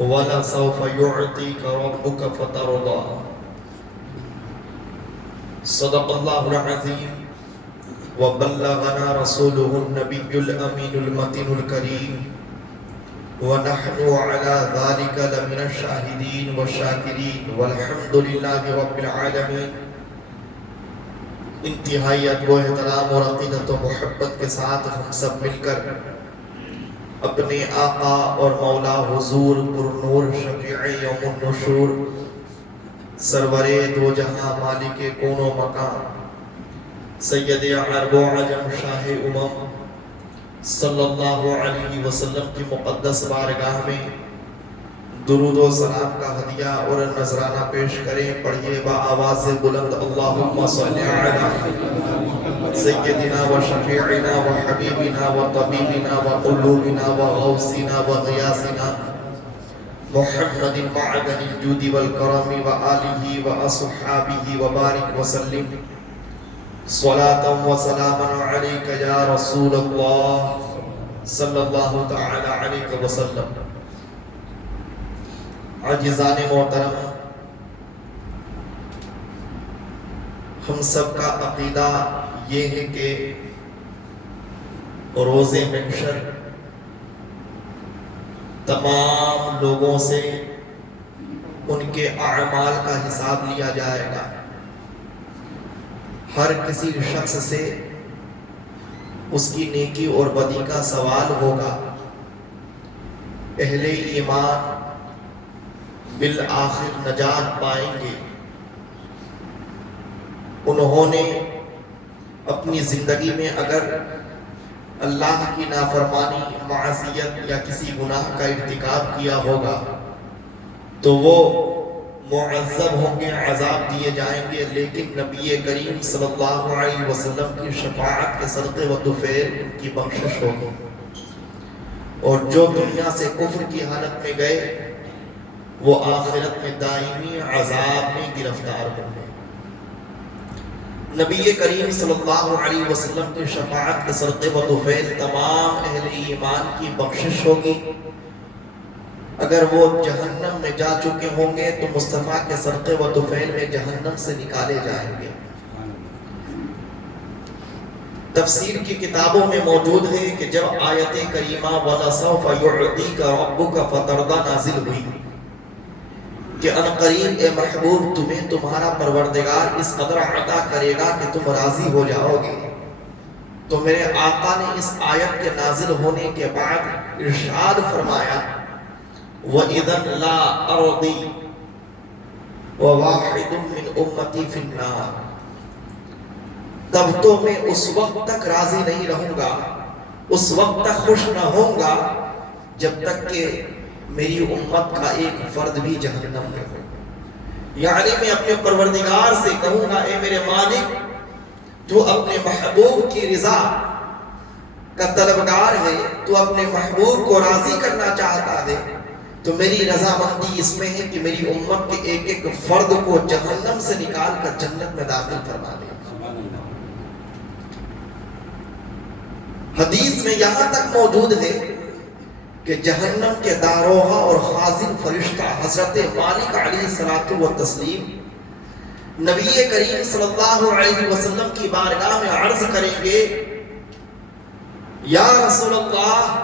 وَلَسَوْفَ يُعْطِيكَ رَبُّكَ فَتَرْضَى. صدق اللہ العظیم وبلغنا رسوله النبی الامین المتین الکریم ونحن على ذلك لمن الشاہدین والشاکرین والحمد للہ رب العالمین. انتہائی ادب و احترام اور عقیدت و محبت کے ساتھ ہم سب مل کر اپنے آقا اور مولا حضور پرنور شفیع یوم النشور سرور دو جہاں مالک کون و مکان سید عرب و عجم شاہ امم صلی اللہ علیہ وسلم کی مقدس بارگاہ میں درود و سلام کا ہدیہ اور نذرانہ پیش کریں. پڑھیے با آواز بلند اللہم صلی علی سیدنا و شفیعنا و حبیبنا و طبیبنا و قلوبنا و غوثنا و غیاثنا محمد معدن الجود والکرم و آلہ و اصحابہ و بارک وسلم صلاة و سلاما علیک یا رسول اللہ صلی اللہ تعالی علیہ وسلم. عاجزان محترم، ہم سب کا عقیدہ یہ ہے کہ روز محشر تمام لوگوں سے ان کے اعمال کا حساب لیا جائے گا. ہر کسی شخص سے اس کی نیکی اور بدی کا سوال ہوگا. اہل ایمان بالآخر نجات پائیں گے. انہوں نے اپنی زندگی میں اگر اللہ کی نافرمانی، معصیت یا کسی گناہ کا ارتکاب کیا ہوگا تو وہ معذب ہوں گے، عذاب دیے جائیں گے. لیکن نبی کریم صلی اللہ علیہ وسلم کی شفاعت کے صدقے و طفیل ان کی بخشش ہوگی. اور جو دنیا سے کفر کی حالت میں گئے وہ آخرت میں دائمی عذاب میں گرفتار ہوں گے. نبی کریم صلی اللہ علیہ وسلم کی شفاعت کے صدقے و طفیل تمام اہل ایمان کی بخشش ہوگی. اگر وہ جہنم میں جا چکے ہوں گے تو مصطفیٰ کے صدقے و طفیل میں جہنم سے نکالے جائیں گے. تفسیر کی کتابوں میں موجود ہے کہ جب آیت کریمہ وَلَسَوْفَ يُعْطِيكَ رَبُّكَ فَتَرْضَى نازل ہوئی کہ ان قریب اے محبوب تمہیں تمہارا پروردگار اس قدر عطا کرے گا کہ تم راضی ہو جاؤ گے. تو میرے آقا نے اس آیت کے نازل ہونے کے بعد ارشاد فرمایا وَإِذًا لَا أَرْضِي وَوَاحِدٌ مِّنْ أُمَّتِي فِي النَّارِ. تب تو میں اس وقت تک راضی نہیں رہوں گا، اس وقت تک خوش نہ ہوں گا جب تک کہ میری امت کا ایک فرد بھی جہنم میں ہو. یعنی میں اپنے پروردگار سے کہوں گا اے میرے مالک تو اپنے محبوب کی رضا کا طلبگار ہے، تو اپنے محبوب کو راضی کرنا چاہتا ہے، تو میری رضامندی اس میں ہے کہ میری امت کے ایک ایک فرد کو جہنم سے نکال کر جنت میں داخل فرما دے. حدیث میں یہاں تک موجود ہے کہ جہنم کے داروغہ اور خازن فرشتہ حضرت مالک علیہ الصلوۃ والتسلیم نبی کریم صلی اللہ علیہ وسلم کی بارگاہ میں عرض کریں گے یا رسول اللہ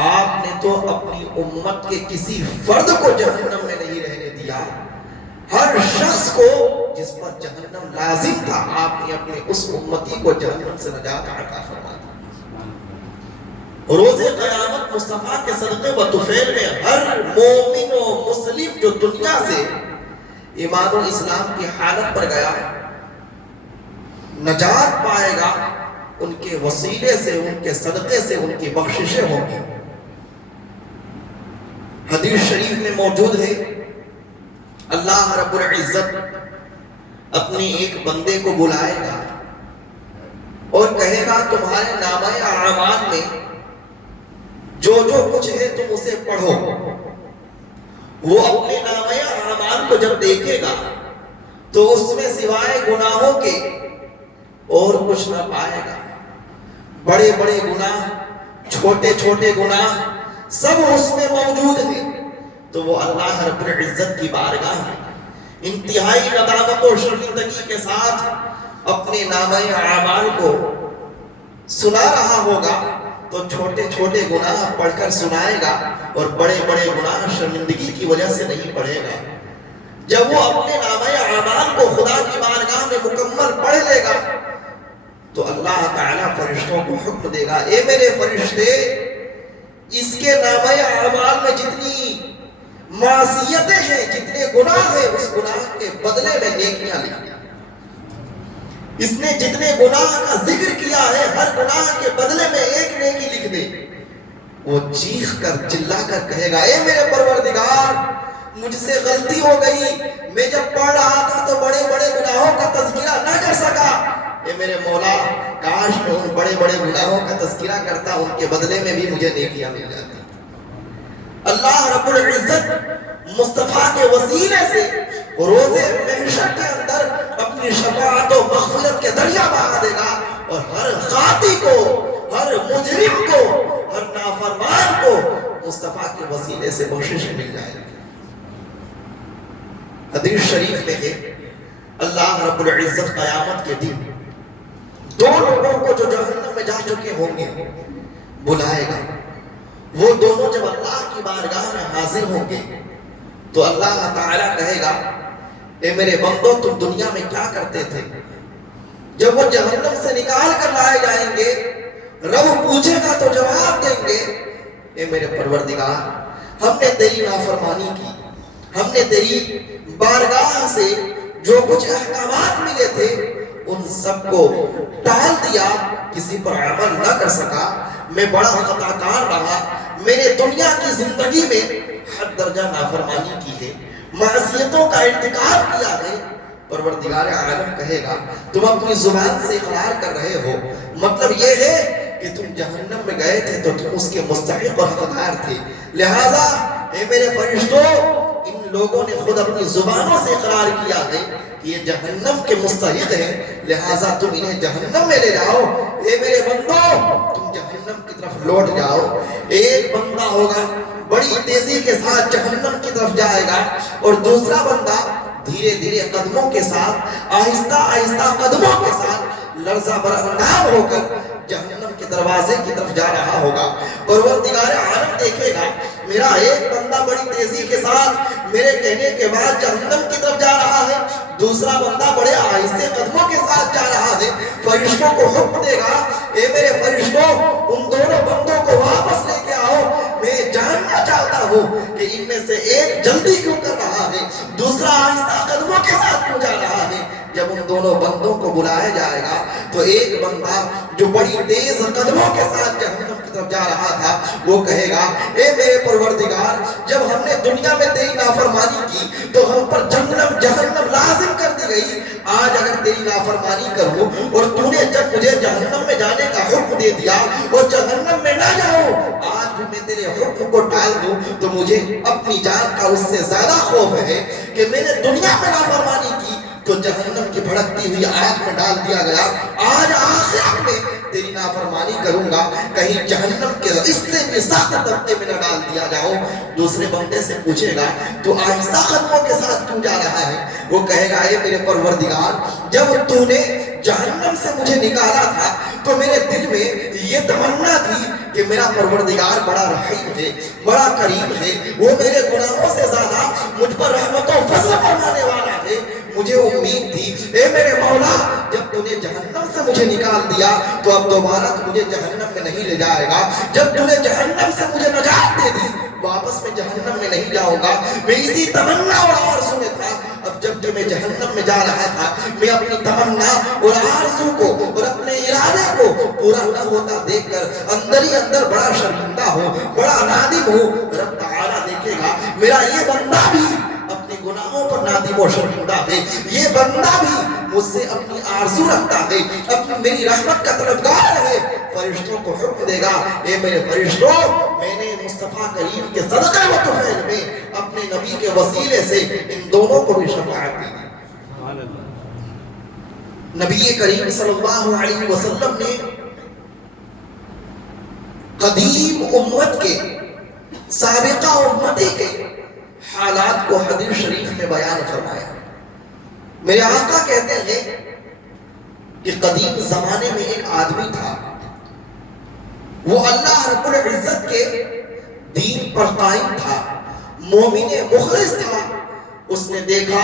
آپ نے تو اپنی امت کے کسی فرد کو جہنم میں نہیں رہنے دیا، ہر شخص کو جس پر جہنم لازم تھا آپ نے اپنے اس امتی کو جہنم سے نجات عطا فرما دی. روز قیامت مصطفیٰ کے صدقے و طفیل میں ہر مومن و مسلم جو دنیا سے ایمان و اسلام کی حالت پر گیا نجات پائے گا. ان کے وسیلے سے، ان کے صدقے سے ان کی بخششیں ہوں گی. حدیث شریف میں موجود ہے اللہ رب العزت اپنے ایک بندے کو بلائے گا اور کہے گا تمہارے نامہ اعمال میں جو جو کچھ ہے تم اسے پڑھو. وہ اپنے نامہ اعمال کو جب دیکھے گا تو اس میں سوائے گناہوں کے اور کچھ نہ پائے گا. بڑے بڑے گناہ، چھوٹے چھوٹے گناہ سب اس میں موجود ہیں، تو وہ اللہ رب العزت کی بارگاہ میں انتہائی ندامت و شرمندگی کے ساتھ اپنے نامہ اعمال کو سنا رہا ہوگا، تو چھوٹے چھوٹے گناہ پڑھ کر سنائے گا اور بڑے بڑے گناہ شرمندگی کی وجہ سے نہیں پڑھے گا۔ جب وہ اپنے نامہ اعمال کو خدا کی بارگاہ میں مکمل پڑھ لے گا تو اللہ تعالیٰ فرشتوں کو حکم دے گا، اے میرے فرشتے، اس کے نامہ اعمال میں جتنی معصیتیں ہیں، جتنے گناہ ہیں، اس گناہ کے بدلے میں نیکیاں لکھ دیں۔ اس نے جتنے گناہ کا ذکر کیا ہے، ہر گناہ کے بدلے میں ایک نیکی لکھ دے۔ وہ چیخ کر چلا کر کہے گا، اے میرے پروردگار، مجھ سے غلطی ہو گئی، میں جب پڑھ رہا تھا تو بڑے بڑے گناہوں کا تذکرہ نہ کر سکا، اے میرے مولا، کاش میں ان بڑے بڑے گناہوں کا تذکرہ کرتا، ان کے بدلے میں بھی مجھے نیکیاں مل جاتی۔ اللہ رب العزت مصطفیٰ کے وسیلے سے روز محشر کے اندر اپنی شفاعت و مغفرت کے دریا بہا دے گا، اور ہر خاطی کو، ہر مجرم کو، ہر نافرمان کو مصطفیٰ کے وسیلے سے بخشش مل جائے گی۔ حدیث شریف میں ہے، اللہ رب العزت قیامت کے دن دو لوگوں کو جو جہنم میں جا چکے ہوں گے بلائے گا۔ وہ دونوں جب اللہ کی بارگاہ میں حاضر ہوں گے تو اللہ تعالیٰ کہے گا، اے میرے بندو، تم دنیا میں کیا کرتے تھے؟ جب وہ جہنم سے نکال کر لائے جائیں گے، رب پوچھے گا تو جواب دیں گے، اے میرے پروردگار، ہم نے تیری نافرمانی کی، ہم نے تیری بارگاہ سے جو کچھ احکامات ملے تھے ان سب کو ٹال دیا، کسی پر عمل نہ کر سکا، میں بڑا خطا کار رہا، میں نے دنیا کی زندگی میں حد درجہ نافرمانی کی ہے، معصیتوں کا ارتکاب کیا ہے۔ پروردگار عالم کہے گا، تم اپنی زبان سے اقرار کر رہے ہو، مطلب یہ ہے کہ تم جہنم میں گئے تھے تو تم اس کے مستحق اور حقدار تھے، لہٰذا اے میرے فرشتوں، ان لوگوں نے خود اپنی زبانوں سے اقرار کیا ہے کہ یہ جہنم کے مستحق ہیں، لہٰذا تم انہیں جہنم میں لے جاؤ۔ اے میرے بندو، تم جہنم کی طرف لوٹ جاؤ۔ ایک بندہ ہوگا بڑی تیزی کے ساتھ جہنم کی طرف جائے گا، اور دوسرا بندہ دھیرے دھیرے قدموں کے ساتھ، آہستہ آہستہ قدموں کے ساتھ لرزہ براندام ہو کر جہنم کے دروازے کی طرف جا رہا ہوگا۔ پروردگار عالم دیکھے گا، میرا ایک بندہ بڑی تیزی کے ساتھ میرے کہنے کے بعد جہنم کی طرف جا رہا ہے، دوسرا بندہ بڑے آہستہ قدموں کے ساتھ جا رہا ہے۔ فرشتوں کو حکم دے گا، اے میرے فرشتوں، ان دونوں بندوں کو واپس لے کے آؤ، میں جاننا چاہتا ہوں کہ ان میں سے ایک جلدی کیوں کر رہا ہے، دوسرا آہستہ قدموں کے ساتھ کیوں جا رہا ہے۔ جب ان دونوں بندوں کو بلایا جائے گا تو ایک بندہ جو بڑی تیز قدموں کے ساتھ جہنم کی طرف جا رہا تھا وہ کہے گا، اے میرے پروردگار، جب ہم نے دنیا میں تیری نافرمانی کی تو ہم پر جہنم لازم کر دی گئی، آج اگر تیری نافرمانی کروں اور تو نے جب مجھے جہنم میں جانے کا حکم دے دیا اور جہنم میں نہ جاؤں، آج بھی میں تیرے حکم کو ٹال دوں تو مجھے اپنی جان کا اس سے زیادہ خوف ہے کہ میں نے دنیا میں نافرمانی کی تو جہنم کی بھڑکتی ہوئی آگ میں ڈال دیا گیا، آج آخرت میں تیری نافرمانی کروں گا، کہیں جہنم کے اس سے بھی سخت طبقے میں نہ ڈال دیا جاؤ۔ دوسرے بندے سے پوچھے گا، تو آہستہ قدموں کے ساتھ کیوں جا رہا ہے؟ وہ کہے گا، اے میرے پروردگار، جب تو نے جہنم سے مجھے نکالا تھا تو میرے دل میں یہ تمنا تھی کہ میرا پروردگار بڑا رحیم ہے، بڑا کریم ہے، وہ میرے گناہوں سے زیادہ مجھ پر رحمت و فضل فرمانے والا ہے۔ مجھے امید تھی، اے میرے مولا، جب تو نے جہنم سے مجھے نکال دیا تو اب دوبارہ تو مجھے جہنم میں نہیں لے جائے گا، جب تو نے جہنم سے مجھے نجات دے دی واپس میں جہنم میں نہیں جاؤں گا۔ میں اسی تمنا اور آرزو میں تھا، اب جب کہ میں جہنم میں جا رہا تھا میں اپنی تمنا اور آرزو کو اور اپنے ارادے کو پورا نہ ہوتا دیکھ کر اندر ہی اندر بڑا شرمندہ ہوں، بڑا نادم ہوں۔ رب تعالیٰ دیکھے گا، میرا یہ بندہ بھی اپنے گناہوں پر نادم و شرمندہ ہے، یہ بندہ بھی مجھ سے اپنی آرزو رکھتا ہے، اپنی میری رحمت کا طلبگار ہے۔ فرشتوں کو حکم دے گا، اے میرے فرشتوں، میں نے مصطفیٰ کریم کے صدقہ و طفیل میں اپنے نبی کے وسیلے سے ان دونوں کو بھی شفاعت دی۔ نبی کریم صلی اللہ علیہ وسلم نے قدیم امت کے، سابقہ امتی کے حالات کو حدیث شریف میں بیان فرمایا۔ میرے آقا کہتے ہیں کہ قدیم زمانے میں ایک آدمی تھا، وہ اللہ رب العزت کے دین پر قائم تھا، مومن مخلص تھا۔ اس نے دیکھا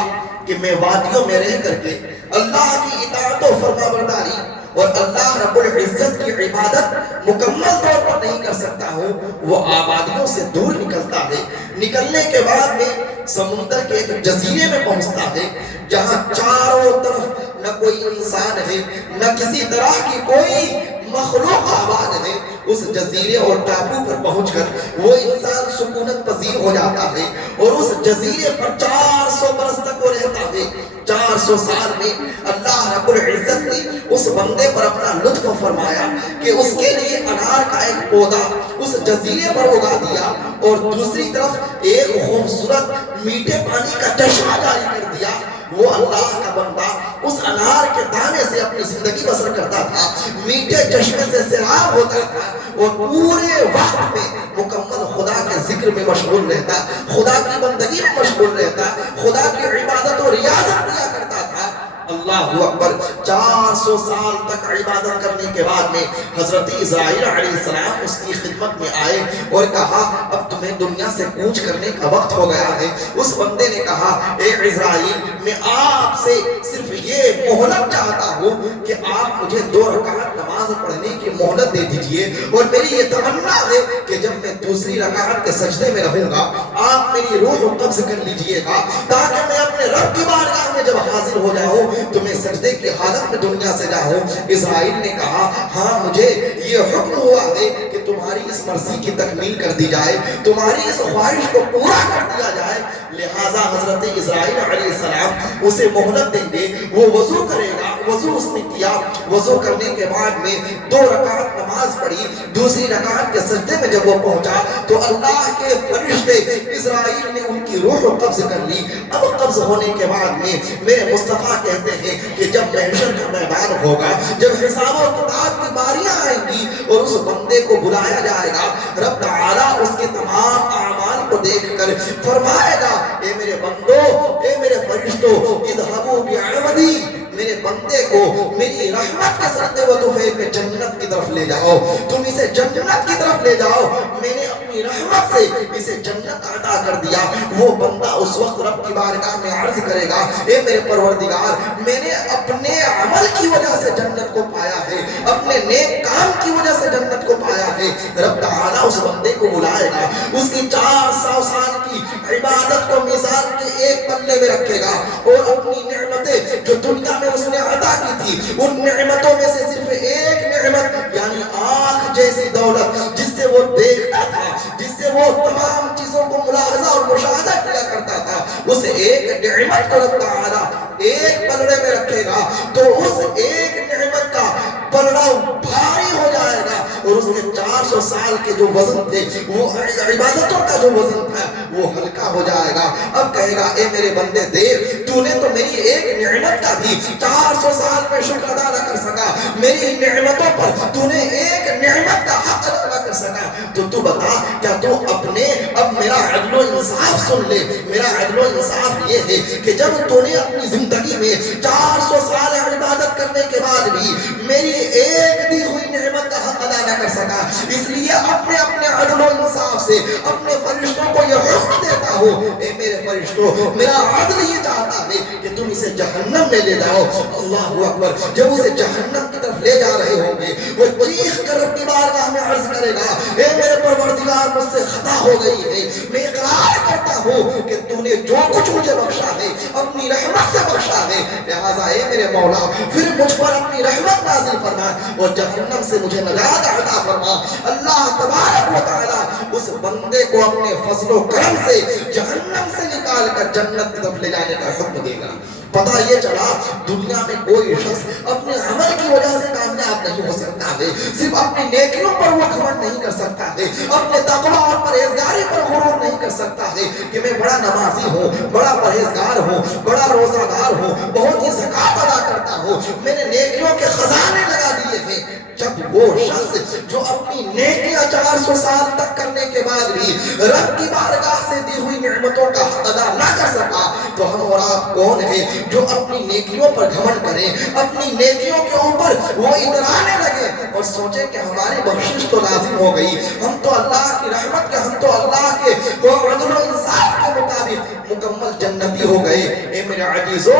کہ میں وادیوں میں رہ کر کے اللہ کی اطاعت و فرما برداری اور اللہ رب العزت کی عبادت مکمل طور پر نہیں کر سکتا ہوں۔ وہ آبادیوں سے دور نکلتا ہے، نکلنے کے بعد میں سمندر کے ایک جزیرے میں پہنچتا ہے جہاں چاروں طرف نہ کوئی انسان ہے، نہ کسی طرح کی کوئی مخلوق آباد ہے۔ اس جزیرے اور ٹاپو پر پہنچ کر وہ انسان سکونت پذیر ہو جاتا ہے اور اس جزیرے پر 400 برس تک وہ رہتا ہے۔ 400 سال میں اللہ رب العزت نے اس بندے پر اپنا لطف فرمایا کہ اس کے لیے انار کا ایک پودا اس جزیرے پر اگا دیا اور دوسری طرف ایک خوبصورت میٹھے پانی کا چشمہ جاری کر دیا۔ وہ اللہ کا بندہ اس انار کے دانے سے اپنی زندگی بسر کرتا تھا، میٹھے چشمے سے سیراب ہوتا تھا اور پورے وقت میں مکمل خدا کے ذکر میں مشغول رہتا، خدا کی بندگی میں مشغول رہتا، خدا کی عبادت اور ریاضت کیا کرتا تھا۔ اللہ اکبر۔ 400 سال تک عبادت کرنے کے بعد میں حضرت اسرائیل علیہ السلام اس کی خدمت میں آئے اور کہا اب تمہیں دنیا سے کوچ کرنے کا وقت ہو گیا ہے۔ اس بندے نے کہا اے اسرائیل، میں آپ سے صرف یہ مہلت چاہتا ہوں کہ آپ مجھے 2 رکعت نماز پڑھنے کی مہلت دے دیجئے، اور میری یہ تمنا ہے کہ جب میں دوسری رکعت کے سجدے میں رہوں گا آپ میری روح قبض کر لیجئے گا تاکہ میں اپنے رب کی بارگاہ میں جب حاضر ہو جاؤں تو میں سجدے کی حالت میں دنیا سے جاؤں۔ اسرائیل نے کہا ہاں مجھے یہ حکم ہوا ہے کہ تمہاری اس مرضی کی تکمیل کر دی جائے، تمہاری اس خواہش کو پورا کر دیا جائے۔ لہٰذا حضرت اسرائیل علیہ السلام اسے مہلت دیں گے، وہ وضو کرے گا۔ وضو اس نے کیا، وضو کرنے کے بعد میں 2 رکعت نماز پڑھی، دوسری رکعت کے سجدے میں جب وہ پہنچا تو اللہ کے فرشتے اسرائیل نے ان کی روح قبض کر لی۔ اب قبض ہونے کے بعد میں میرے مصطفیٰ کہتے ہیں کہ جب محشر کا میدان ہوگا، جب حساب و کتاب کی باریاں آئیں گی اور اس بندے کو بلایا جائے گا، رب تعالیٰ اس کے تمام اعمال کو دیکھ کر فرمائے گا اے میرے بندو، اے میرے فرشتوں، اذهبوا بعمدی، میرے بندے کو میری رحمت کے صدقے و تحفے میں جنت کی طرف لے جاؤ، تم اسے جنت کی طرف لے جاؤ، میں نے اپنی رحمت سے اسے جنت عطا کر دیا۔ وہ بندہ اس وقت رب کی بارگاہ میں عرض کرے گا اے میرے پروردگار، میں نے اپنے عمل کی وجہ سے جنت کو پایا ہے، اپنے نیک کام کی وجہ سے جنت کو پایا ہے۔ رب تعالیٰ اس بندے کو بلائے گا، اس کی 400 سال کی عبادت کو میزان کے ایک پلے میں رکھے گا اور اپنی نعمتیں جو دنیا میں اس نے عطا کی تھی ان نعمتوں میں سے صرف ایک نعمت یعنی آنکھ جیسی دولت جس سے وہ دیکھتا تھا، جس سے وہ تمام چیزوں کو ملاحظہ اور مشاہدہ کیا کرتا تھا، اس ایک نعمت کو رب تعالیٰ ایک پلڑے میں رکھے گا تو اس ایک نعمت کا پلڑا بھاری ہو جائے گا اور اس کے 400 سال کے جو وزن تھے، وہ عبادتوں کا جو وزن تھا وہ ہلکا ہو جائے گا۔ اب کہے گا اے میرے بندے دیکھ، تو نے تو میری ایک نعمت کا بھی 400 سال میں شکر ادا نہ کر سکا، میری نعمتوں پر تو نے ایک نعمت کا حق ادا نہ کر سکا، تو بتا کیا تو اپنے اب میرا عدل و انصاف سن لے۔ میرا عدل و انصاف یہ ہے کہ جب تو نے اپنی زندگی میں 400 سال عبادت کرنے کے بعد بھی میری ایک دی ہوئی نعمت کا حق ادا نہ کر سکا، اس لیے اپنے عدل و انصاف سے اپنے فرشتوں کو یہ حکم دیتا ہوں اے میرے فرشتوں، میرا عدل یہ چاہتا ہے کہ تم اسے جہنم میں لے جاؤ۔ اللہ اکبر۔ جب اسے جہنم کی طرف لے جا رہے ہوں گے وہ چیخ کر رب کی بارگاہ میں عرض کرے گا اے میرے پروردگار، مجھ سے خطا ہو گئی ہے، میں اقرار کرتا ہوں کہ تو نے جو کچھ مجھے بخشا ہے اپنی رحمت سے بخشا ہے، لہٰذا اے میرے مولا پھر مجھ پر اپنی رحمت نازل فرما اور جہنم سے مجھے نجات عطا فرما۔ اللہ تبارک و تعالیٰ اس بندے کو اپنے فضل و کرم سے جہنم سے نکال کر جنت کی طرف لے جانے کا حکم دے گا۔ پتہ یہ چلا دنیا میں کوئی شخص اپنے عمل کی وجہ سے کامیاب نہیں ہو سکتا ہے، صرف اپنی نیکیوں پر وہ گھمنڈ نہیں کر سکتا ہے، اپنے تقویٰ اور پرہیزگاری پر غرور نہیں کر سکتا ہے کہ میں بڑا نمازی ہوں، بڑا پرہیزگار ہوں، بڑا روزہ دار ہوں، بہت ہی زکوٰۃ ادا کرتا ہوں، میں نے نیکیوں کے خزانے لگا دیے تھے، ہیں جب وہ شخص جو اپنی نیکیاں 400 سال تک کرنے کے بعد بھی رب کی بارگاہ سے دی ہوئی نعمتوں کا حق ادا نہ کر سکا، تو ہم اور آپ کون ہیں جو اپنی نیکیوں پر گھمنڈ کریں، اپنی نیکیوں کے اوپر وہ اترانے لگے اور سوچیں کہ ہماری بخشش تو لازم ہو گئی، ہم تو اللہ کی رحمت کے، ہم تو اللہ کے عدل و انصاف کے مطابق مکمل جنتی ہو گئے۔ اے میرے عزیزو،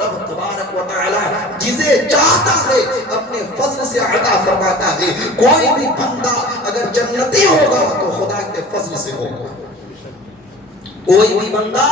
رب تبارک و تعالی جسے چاہتا ہے اپنے فضل سے عطا فرماتا ہے۔ کوئی بھی بندہ اگر جنتی ہوگا تو خدا کے فضل سے ہوگا، کوئی بھی بندہ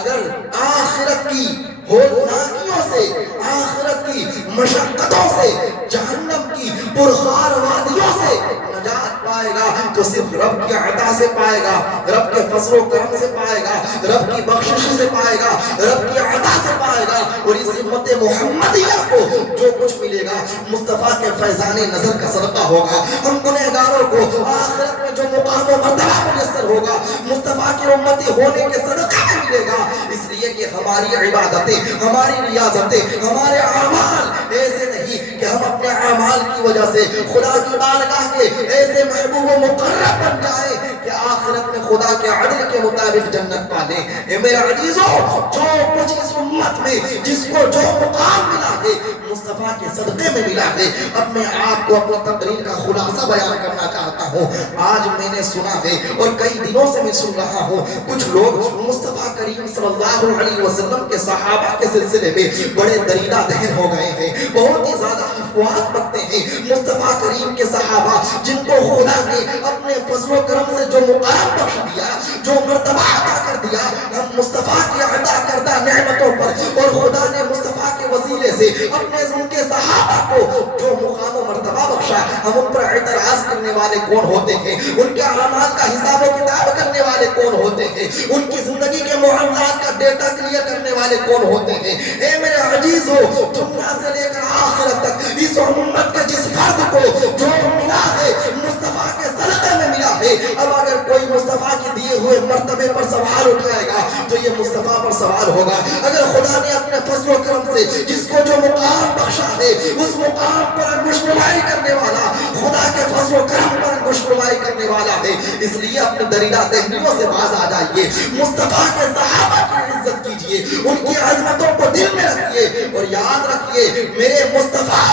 اگر آخرت کی ہولناکیوں سے، آخرت کی مشقتوں سے، جہنم کی پرخار وادیوں سے نجات پائے گا تو صرف رب کی عطا سے پائے گا، رب کے فضل و کرم سے پائے گا، رب کی بخشش سے پائے گا، رب کی عطا سے پائے گا۔ اور اس امت محمدیہ کو جو کچھ ملے گا مصطفیٰ کے فیضان نظر کا صدقہ ہوگا۔ ہم گنہگاروں کو آخرت میں جو مقام و مرتبہ میسر ہوگا مصطفیٰ کی امتی ہونے کے صدقہ میں ملے گا۔ اس لیے کہ ہماری عبادتیں، ہماری ریاضتیں، ہمارے اعمال ایسے نہیں کہ ہم اپنے اعمال کی وجہ سے خدا کی بارگاہ کے ایسے محبوب و مقرب بن جائیں کہ آخرت میں خدا کے عدل کے مطابق جنت پالیں۔ اے میرے عزیزو، جو کچھ اس امت میں جس کو جو مقام ملا ہے مصطفیٰ کے صدقے میں ملا ہے، اپنے آپ کو اپنی تقریر کا خلاصہ بیان کرنا چاہتا ہوں۔ آج میں نے سنا ہے اور کئی دنوں سے میں سن رہا ہوں، کچھ لوگ مصطفیٰ کریم صلی اللہ علیہ وسلم کے صحابہ کے سلسلے میں بڑے دریدہ ذہن ہو گئے ہیں، بہت ہی زیادہ افواہات بکتے ہیں۔ مصطفیٰ کریم کے صحابہ جن کو خدا نے اپنے فضل و کرم سے جو مقام بخش دیا، جو مرتبہ عطا کر دیا، ہم مصطفیٰ کی عطا کردہ نعمتوں پر اور خدا نے مصطفیٰ کے وسیلے سے اپنے ان کے صحابہ کو جو مقام و مرتبہ بخشا، ہم ان پر اعتراض کرنے والے کون ہوتے ہیں؟ ان کے اعمال کا حساب و کتاب کرنے والے کون ہوتے ہیں؟ ان کی زندگی کے معاملات کا ڈیٹا کلیئر کرنے والے کون ہوتے ہیں؟ اے میرے عزیز ہو، دنیا سے لے کر آخرت تک اس امت کے جس فرد کو جو ملا ہے مصطفیٰ کے صدقے میں ملا ہے، اب اگر کوئی مصطفیٰ کے دیے ہوئے مرتبے پر سوال اٹھائے گا تو یہ مصطفیٰ پر سوال ہوگا۔ اگر خدا نے اپنے فضل و کرم سے جس کو جو مقام بخشا ہے اس مقام پر انگشتنمائی کرنے والا خدا کے فضل و کرم پر انگشتنمائی کرنے والا ہے۔ اس لیے اپنے دریدہ ذہنیوں سے باز آ جائیے، مصطفیٰ کے صحابہ کی عزت کیجئے، ان کی عظمتوں کو دل میں رکھیے اور یاد رکھیے میرے مصطفیٰ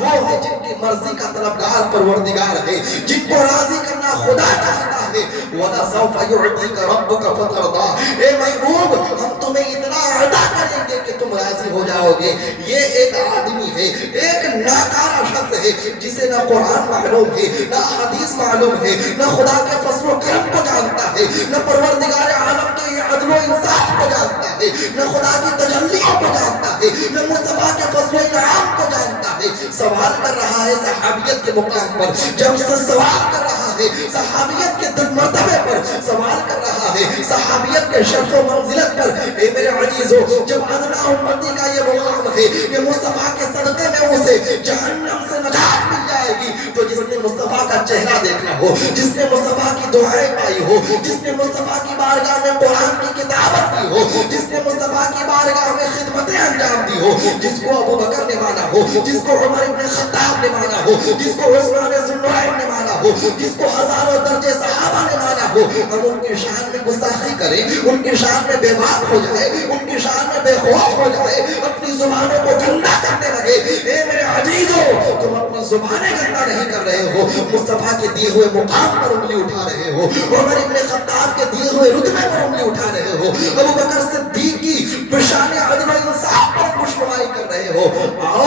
وہ ہے جن کی مرضی کا طلبگار پروردگار ہے، جن کو راضی کرنا خدا چاہتا ہے۔ وَلَسَوْفَ يُعْطِيكَ رَبُّكَ فَتَرْضَىٰ، اے محبوب ہم تمہیں اتنا عطا کریں گے کہ تم راضی ہو جاؤ گے۔ یہ ایک آدمی ہے، ایک ناکارہ شخص ہے جسے نہ قرآن معلوم ہے، نہ حدیث معلوم ہے، نہ خدا کے فضل و کرم کو جانتا ہے، نہ پروردگار عالم کے عدل و انصاف کو جانتا ہے، نہ خدا کی تجلیوں کو جانتا ہے، نہ مصطفیٰ کے فضل و انعام کو جانتا ہے۔ سوال کر رہا ہے صحابیت کے مقام پر، جب سے سوال کر رہا ہے صحابیت کے مرتبے پر، سوال کر رہا ہے صحابیت کے شرف و منزلت پر۔ اے میرے عزیزو، جب ادنا امتی کا یہ مقام ہے کہ مصطفیٰ کے صدقے میں اسے جہنم سے نجات مل جائے گی، تو جس نے مصطفیٰ کا چہرہ دیکھا ہو، جس نے مصطفیٰ کی دعائیں پائی ہو، جس نے مصطفیٰ کی بارگاہ میں قرآن کی کتابت کی ہو، جس نے مصطفیٰ کی بارگاہ میں خدمتیں انجام دی ہو، جس کو ابو بکر نے مانا ہو، جس کو عمر ابن خطاب نے مانا ہو، جس کو عثمان ذو النورین نے مانا ہو، جس کو ہزاروں درجے صحابہ نے مانا ہو، ہم ان کی شان میں گستاخی کریں، ان کی شان میں بے باک ہو جائے، ان کی شان میں بے خوف ہو جائے، اپنی زبانوں کو گندا کرنے لگے۔ اے میرے عزیزو، تم اپنی زبانیں گندا نہیں کر رہے ہو، مصطفیٰ کے دیے ہوئے مقام پر انگلی اٹھا رہے ہو، عمر ابن خطاب کے دیے ہوئے رتبے پر انگلی اٹھا رہے ہو، ابو بکر صدیق کی بشان عدل و انصاف پر انگشتنمائی کر رہے ہو۔ آؤ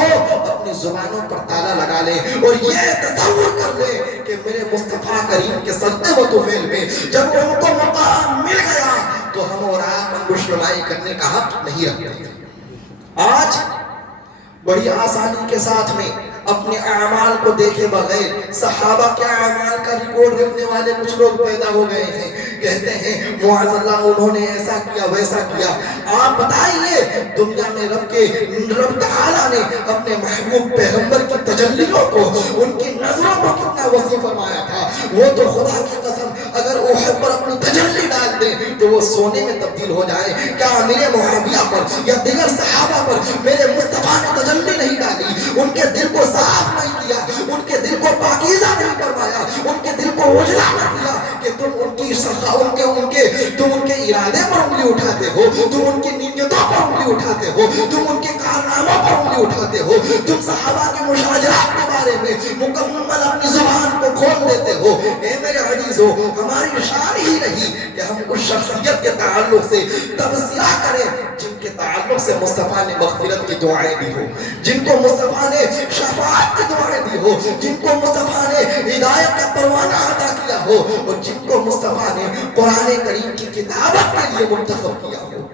اپنی زبانوں پر تالا لگا لیں اور یہ تصور کر لیں کہ میرے مصطفیٰ کریم کے صدقے و طفیل میں جب ان کو مقام مل گیا تو ہم اور آپ انگشتنمائی کرنے کا حق نہیں رکھتے۔ آج بڑی آسانی کے ساتھ میں اپنے اعمال کو دیکھے بغیر صحابہ کے اعمال کا ریکارڈ رکھنے والے کچھ لوگ پیدا ہو گئے ہیں، کہتے ہیں معاذ اللہ انہوں نے ایسا کیا ویسا کیا۔ آپ بتائیے دنیا میں رب تعالیٰ نے اپنے محبوب پیغمبر کی تجلیوں کو، ان کی نظروں کو کتنا وسیع فرمایا تھا۔ وہ تو خدا کی قسم اگر احد پر اپنی تجلی ڈال دیں تو وہ سونے میں تبدیل ہو جائے۔ کیا میرے معاویہ پر یا دیگر صحابہ پر میرے مصطفیٰ نے تجلی نہیں ڈالی؟ ان کے دل کو صاف نہیں کیا، ان کے دل کو پاکیزہ نہیں کروایا، ان کے دل کو اجلا نہ کیا کہ تم ان کی تم ان کے ارادے پر انگلی اٹھاتے ہو، تم ان کی نیتوں پر انگلی اٹھاتے ہو، تم ان کے کارناموں پر انگلی اٹھاتے ہو، تم صحابہ کے مشاجرات کے بارے میں مکمل اپنی زبان کو کھول دیتے ہو۔ اے میرے عزیزو، ہماری شان ہی رہی کہ ہم اس شخصیت کے تعلق سے تبصرہ کریں جن کے تعلق سے مصطفیٰ نے مغفرت کی دعائیں دی ہو، جن کو مصطفیٰ نے شفاعت کی دعائیں دی ہو، جن کو مصطفیٰ نے ہدایت کا پروانہ عطا کیا ہو، اور جن کو مصطفیٰ نے قرآن کریم کی کتابت کے لیے منتخب کیا ہو۔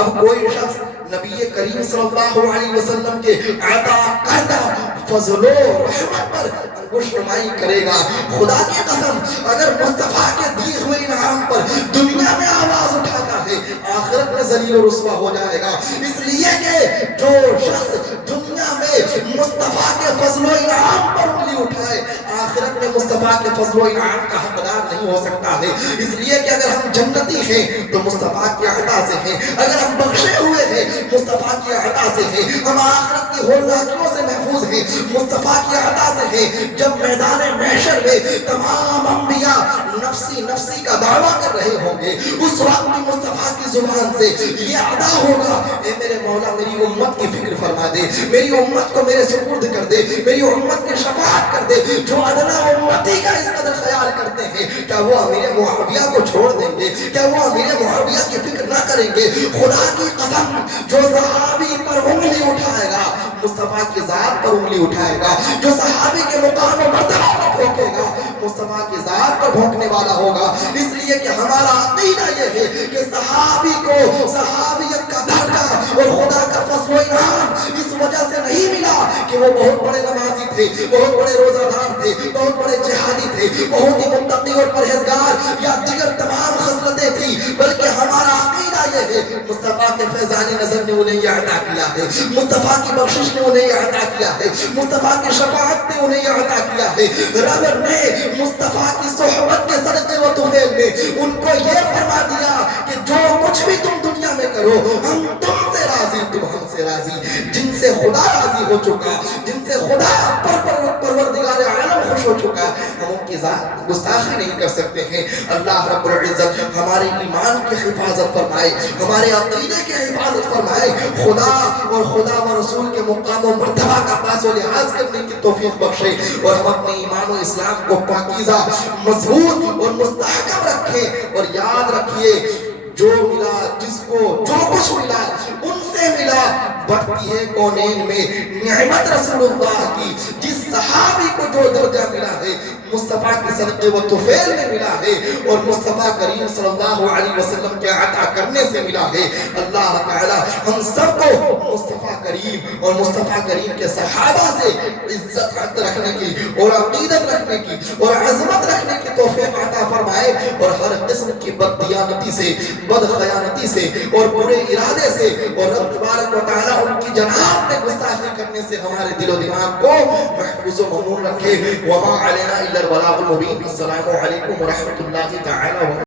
اب کوئی شخص نبی کریم صلی اللہ علیہ وسلم کے عطا کردہ فضل و رحمت پر انگشت نمائی کرے گا، خدا کی قسم اگر مصطفیٰ کے دیے ہوئے انعام پر دنیا میں آواز اٹھاتا ہے، آخرت میں ذلیل و رسوا ہو جائے گا۔ اس لیے کہ جو شخص دنیا میں مصطفیٰ کے فضل و انعام پر انگلی اٹھائے، آخرت میں مصطفیٰ کے فضل و انعام کا حقدار نہیں ہو سکتا ہے۔ اس لیے کہ اگر ہم جنتی ہیں تو مصطفیٰ کی عطا سے ہیں، اگر ہم بخشے ہوئے ہیں مصطفیٰ کی عطا سے ہیں، ہم آخرت کی ہولناکیوں سے محفوظ ہیں مصطفیٰ کی عطا سے ہیں۔ جب میدان محشر میں تمام انبیاء نفسی نفسی کا دعویٰ کر رہے ہوں گے، اس وقت بھی مصطفیٰ کی زبان سے یہ ادا ہوگا، اے میرے مولا میری امت کی فکر فرما دے، میری امت کو میرے سپرد کر دے، میری امت کی شفاعت کر دے۔ جو ادنا امتی کا اس قدر خیال کرتے ہیں، کیا وہ امیر معاویہ کو چھوڑ دیں گے؟ کیا وہ امیر معاویہ کی فکر نہ کریں گے؟ خدا کی قسم جو صحابی پر انگلی اٹھائے گا مصطفیٰ کی ذات پر انگلی اٹھائے گا، جو صحابی کے مقام و مرتبہ پر بھونکے گا مصطفیٰ کی ذات پر بھونکنے والا ہوگا۔ اس لیے کہ ہمارا عقیدہ یہ ہے کہ صحابی کو صحابیت کا درجہ اور خدا کا فضل و انعام اس وجہ سے نہیں ملا کہ وہ بہت بڑے نمازی تھے، بہت بڑے روزہ دار تھے، بہت بڑے جہادی تھے، بہت ہی متقی اور پرہیزگار یا دیگر تمام خصلتیں تھیں، بلکہ ہمارا عقیدہ یہ ہے مصطفیٰ کے فیضان نظر نے انہیں یہ عطا کیا ہے، مصطفیٰ کی بخشش نے انہیں یہ عطا کیا ہے، مصطفیٰ کی شفاعت نے انہیں یہ عطا کیا ہے۔ رب نے مصطفیٰ کی صحبت کے صدقے و طفیل میں ان کو یہ فرما دیا کہ جو کچھ بھی تم دنیا میں کرو ہم تم سے راضی، تم ہم سے راضی۔ جن سے خدا راضی ہو چکا، جن سے خدا پروردگار عالم خوش ہو چکا، ہم ان کی ذات گستاخی نہیں کر سکتے ہیں۔ اللہ رب العزت ہمارے ایمان کی حفاظت فرمائے، ہمارے عقیدے کی حفاظت فرمائے، خدا اور خدا و رسول کے مقام و مرتبہ کا پاس و لحاظ کرنے کی توفیق بخشے، اور ہم اپنے ایمان و اسلام کو پاکیزہ، مضبوط اور مستحکم رکھیں۔ اور یاد رکھیے جو ملا، جس کو جو کچھ ملا ان سے ملا، بڑھتی ہے کونین میں نعمت رسول اللہ کی۔ جس صحابی کو جو درجہ ملا ہے مصطفیٰ کے صدقے و طفیل میں ملا ہے، اور مصطفیٰ کریم صلی اللہ علیہ وسلم کے عطا کرنے سے ملا ہے۔ اللہ تعالی ہم سب کو مصطفیٰ کریم اور مصطفیٰ کریم کے صحابہ سے عزت رکھنے کی اور عقیدت رکھنے کی اور عظمت رکھنے کی توفیق عطا فرمائے، اور ہر قسم کی بددیانتی سے، بد خیانتی سے اور برے ارادے سے اور رب تبارک و تعالی ان کی جناب میں گستاخی کرنے سے ہمارے دل و دماغ کو محفوظ و مامون رکھے۔ وما علینا الا البلاغ المبین۔ السلام علیکم ورحمۃ اللہ تعالی وبرکاتہ۔